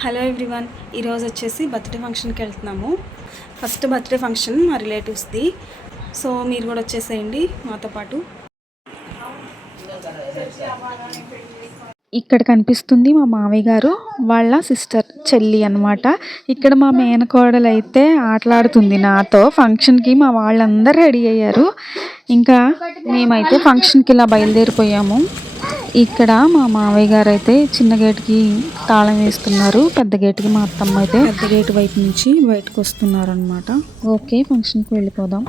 Hello everyone ఈరోజు వచ్చేసి birthday ఫంక్షన్కి వెళ్తున్నాము. ఫస్ట్ బర్త్డే ఫంక్షన్ మా రిలేటివ్స్ది. సో మీరు కూడా వచ్చేసేయండి మాతో పాటు. ఇక్కడ కనిపిస్తుంది మా మామయ్య గారు వాళ్ళ సిస్టర్ చెల్లి అన్నమాట. ఇక్కడ మా మేనకోడలు అయితే ఆటలాడుతుంది నాతో. ఫంక్షన్కి మా వాళ్ళందరూ రెడీ అయ్యారు. ఇంకా మేమైతే ఫంక్షన్కి ఇలా బయలుదేరిపోయాము. ఇక్కడ మా మామయ్య గారు అయితే చిన్న గేటుకి తాళం వేస్తున్నారు. పెద్ద గేటుకి మా అత్తమ్మ అయితే పెద్ద గేట్ వైపు నుంచి బయటకు వస్తున్నారు అనమాట ఓకే ఫంక్షన్కి వెళ్ళిపోదాం.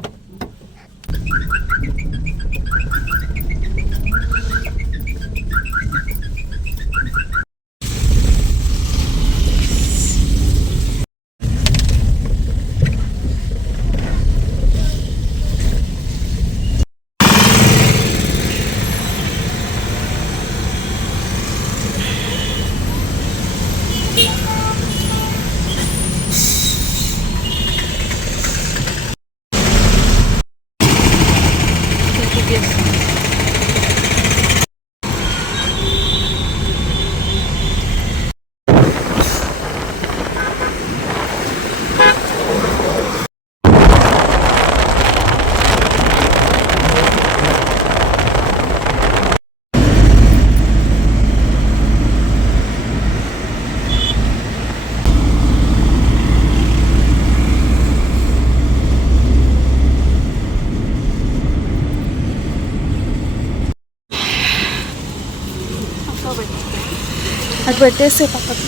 పెట్టేస్తే పక్కకు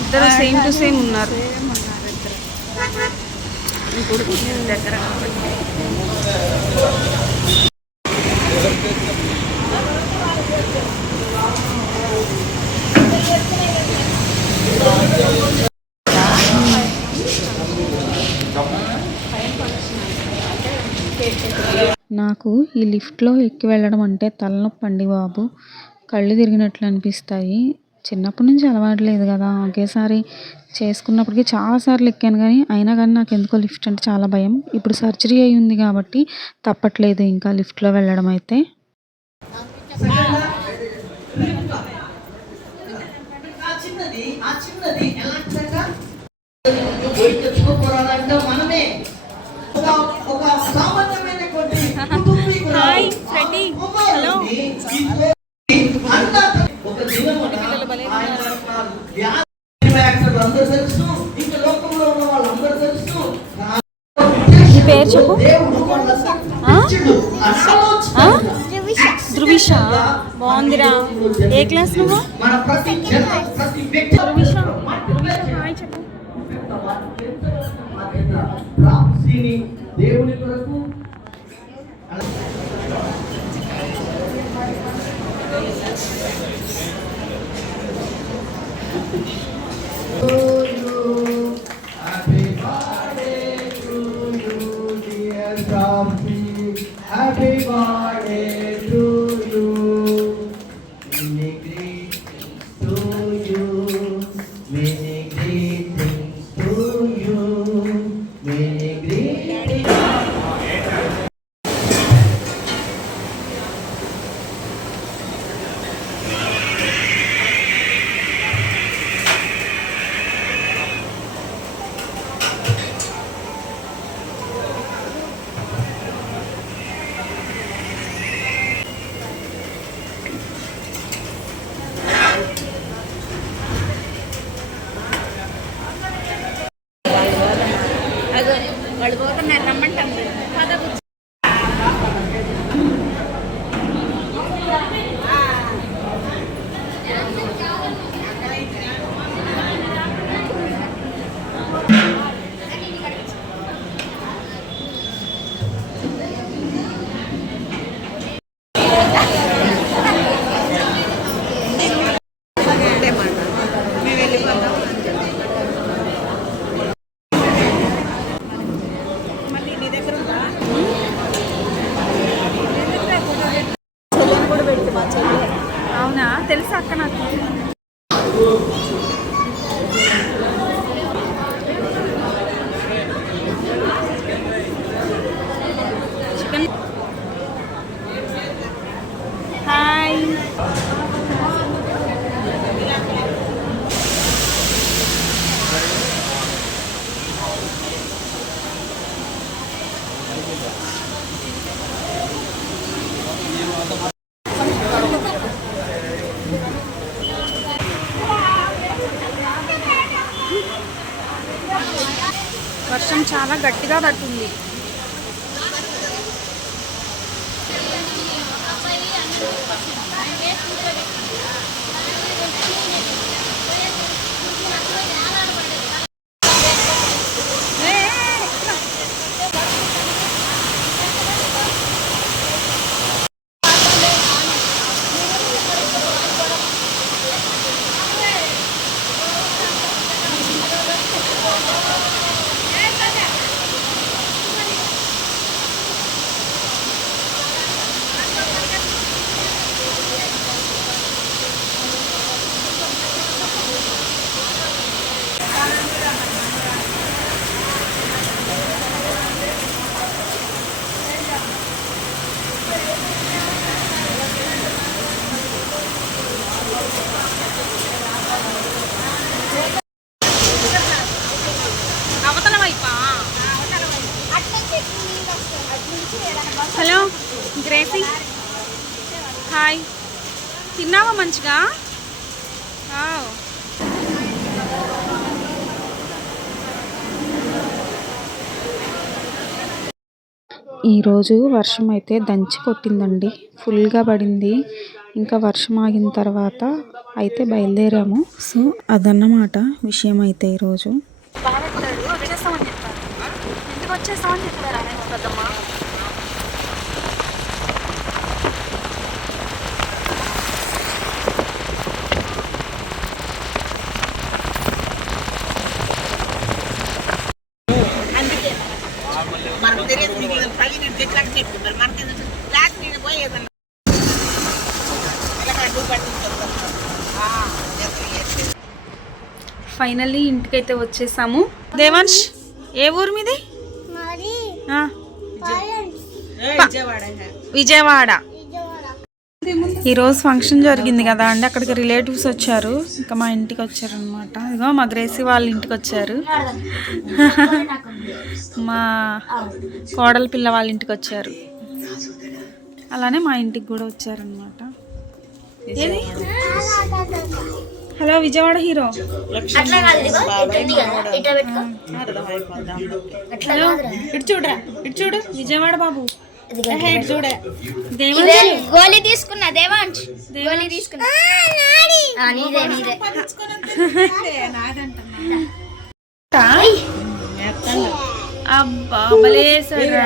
ఇద్దరు సేమ్ టు సేమ్ ఉన్నారు నాకు ఈ లిఫ్ట్లో ఎక్కి వెళ్ళడం అంటే తలనొప్పి అండి బాబు. కళ్ళు తిరిగినట్లు అనిపిస్తాయి. చిన్నప్పటి నుంచి అలవాట్లేదు కదా. ఒకేసారి చేసుకున్నప్పటికీ చాలాసార్లు ఎక్కాను కానీ అయినా కానీ నాకు ఎందుకో లిఫ్ట్ అంటే చాలా భయం. ఇప్పుడు సర్జరీ అయి ఉంది కాబట్టి తప్పట్లేదు ఇంకా లిఫ్ట్లో వెళ్ళడం అయితే. ఆ చిన్నది ఆ చిన్నది పేరు చెప్పు. ధృవిష. బాగుందిరా. ఏ క్లాస్ నువ్వు? ధృవిష. దేవుని కొరకు shall be happy by తెలుసా అక్క నాకు చికెన్ హాయ్ చాలా గట్టిగా తట్టుంది అవతల వైపా హలో గ్రేసీ హాయ్ తిన్నావా మంచిగా. ఈరోజు వర్షం అయితే దంచి కొట్టిందండి. ఫుల్గా పడింది. ఇంకా వర్షం ఆగిన తర్వాత అయితే బయలుదేరాము. సో అదన్నమాట విషయం అయితే ఈరోజు. చెప్పారు. ఎందుకు చెప్పారు? తెలియదు మీకు పది నీళ్ళు తెచ్చినాక చెప్పు మరి మనకి లాస్ట్ నేను పోయేదన్న ఇలా అడ్డు ఫైనల్లీ ఇంటికైతే వచ్చేసాము దేవాంశ్ ఏ ఊరు మీది ఆ, విజయవాడ. ఈరోజు ఫంక్షన్ జరిగింది కదా అండి. అక్కడికి రిలేటివ్స్ వచ్చారు. ఇంకా మా ఇంటికి వచ్చారు అనమాట ఇదిగో మా గ్రేసీ వాళ్ళ ఇంటికి వచ్చారు. మా కోడల పిల్ల వాళ్ళ ఇంటికి వచ్చారు. అలానే మా ఇంటికి కూడా వచ్చారనమాట హలో విజయవాడ హీరో. హలో ఇటు చూడరా ఇటు చూడు. విజయవాడ బాబు. ఇటు చూడే. తీసుకున్నా దేవాంశ్ గోళీ తీసుకున్నా. ఆ, నీదే. నీదే అబ్బా భలేసారా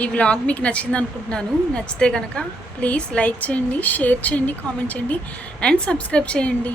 ఈ వ్లాగ్ మీకు నచ్చింది అనుకుంటున్నాను. నచ్చితే కనుక ప్లీజ్ లైక్ చేయండి షేర్ చేయండి కామెంట్ చేయండి అండ్ సబ్స్క్రైబ్ చేయండి.